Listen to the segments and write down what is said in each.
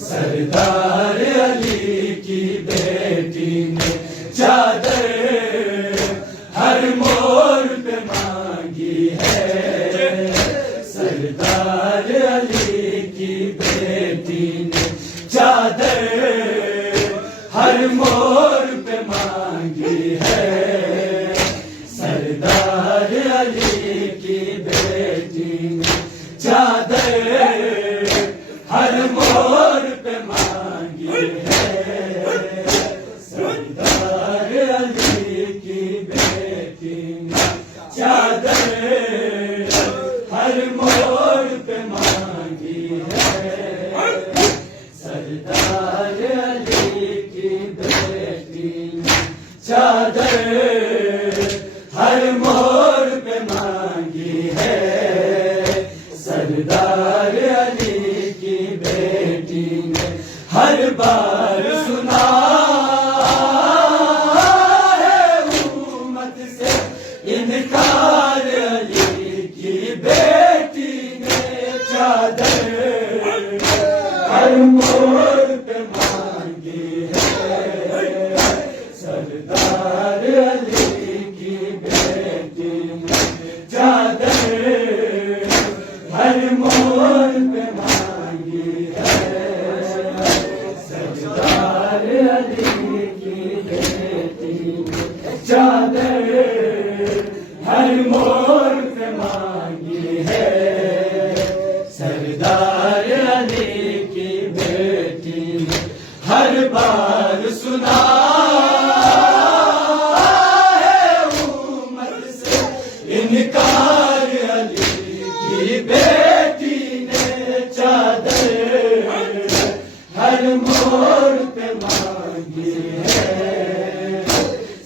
سردار علی کی بیٹی نے چادر ہر موڑ پہ مانگی ہے، سردار علی کی بیٹی نے چادر ہر موڑ پہ مانگی ہے، سردار علی کی بیٹی نے چادر ہر موڑ پہ مانگی ہے، سردار علی کی بیٹی نے چادر ہر موڑ پہ مانگی ہے، سردار علی کی بیٹی نے چادر ہر موڑ پہ مانگی ہے، سردار علی کی بیٹی نے ہر بار سنا ہے امت سے انکار، علی کی بیٹی نے چادر ہر موڑ پہ مانگی ہے، سردار علی کی بیٹی نے چادر ہر موڑ پہ مانگی ہے، سردار علی کی بیٹی نے چادر ہر موڑ پہ مانگی ہے، سردار علی کی بیٹی نے ہر بار سنا ہے امت سے انکار، علی کی بیٹی نے چادر ہر موڑ پہ مانگی ہے،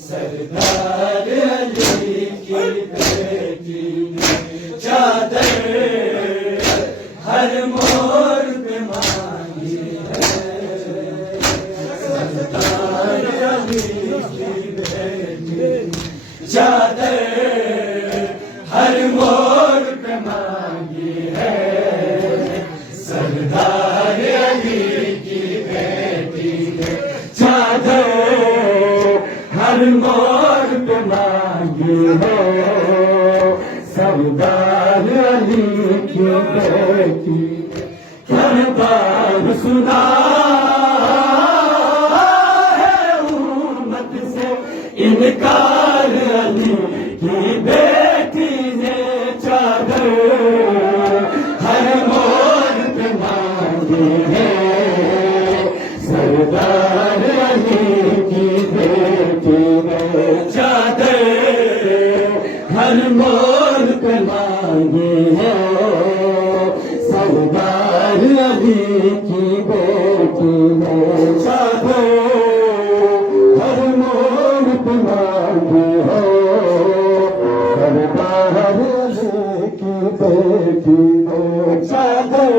سردار علی کی بیٹی نے چادر ہر موڑ پہ مانگی ہے، سردار علی کی بیٹی نے چادر ہر موڑ پہ مانگی ہے، سردار علی کی بیٹی نے چادر ہر موڑ پہ مانگی ہے، سردار علی کی بیٹی ہر بار سنا ہے امت سے انکار، علی کی بیٹی نے چادر ہر موڑ پہ مانگی ہے، سردار علی کی بیٹی نے چادر ہر موڑ پہ مانگی ہے، سردار علی کی بیٹی نے چادر ہر موڑ پہ مانگی ہے، سردار علی کی بیٹی نے چادر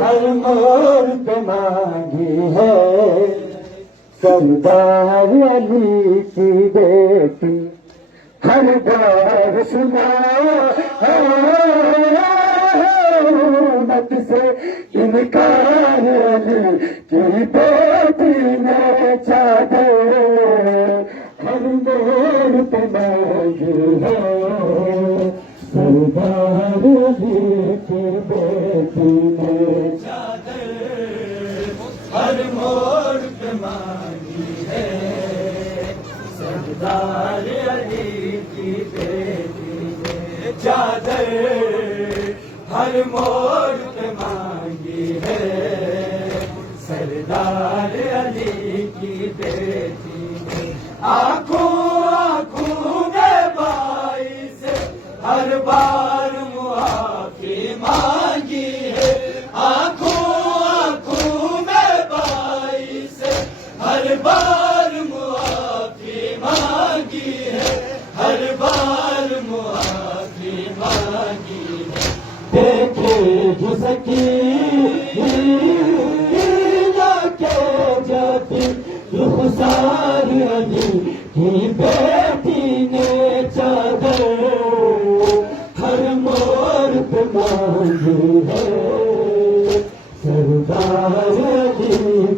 ہر موڑ پہ مانگی ہے، سردار علی کی بیٹی ہر بار سنا ہے امت سے انکار، علی کی بیٹی نے چادر ہر موڑ پہ مانگی ہے، سردار علی کی بیٹی نے چادر ہر موڑ پہ مانگی ہے، سردار علی کی بیٹی نے چادر ہر موڑ پہ مانگی ہے، سردار علی کی بیٹی نے آنکھوں میں بائی سے ہر بار معافی مانگی ہے، آنکھوں میں بائی سے ہر بار معافی مانگی ہے، ہر بار معافی مانگی ہے، دیکھے جو سکینہ کے جاتی رخسار، علی کی بیٹی نے چادر ہر موڑ پہ مانگی ہے، گزار علی